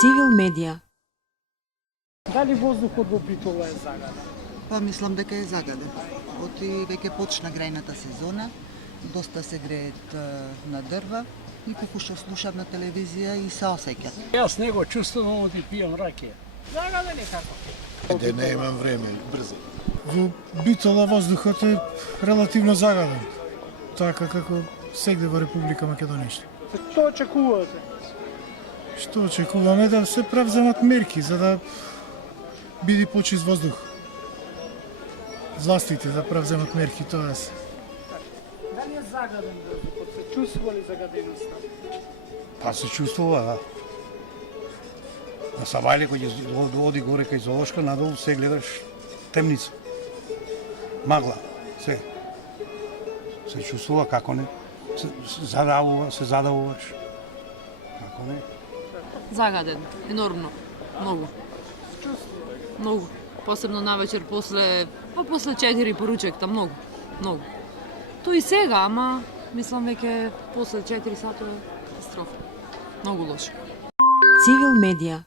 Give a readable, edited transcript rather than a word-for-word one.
Цивил медија. Дали воздухот во Битола е загаден? Па мислам дека е загаден. Оти веќе почна грејната сезона, доста се греет на дрва и како што слушам на телевизија и се осеќат. Јас не го чувствувам, оти пијам ракија. Загаден е како? Де не имам време, брзо. Во Битола воздухот е релативно загаден, така како сегде во Република Македонија. Што очекувате? Што очекуваме да се превземат мерки за да биде почист воздух. Властите да превземат мерки, тоа е. Дали е загаден воздухот? Се чувствува ли загаденоста? Па се чувствува, да. На Савајле, кој ќе оди горе кај Золошка, надолу се гледаш темница. Магла, се. Се чувствува, како не. Се задавуваш. Како не. Загаден, енормно, многу. Многу. Посебно навечер после 4 поручекта, многу, многу. Тоа и сега, ама мислам веќе после 4 сата е катастрофа. Многу лошо. Цивил медија.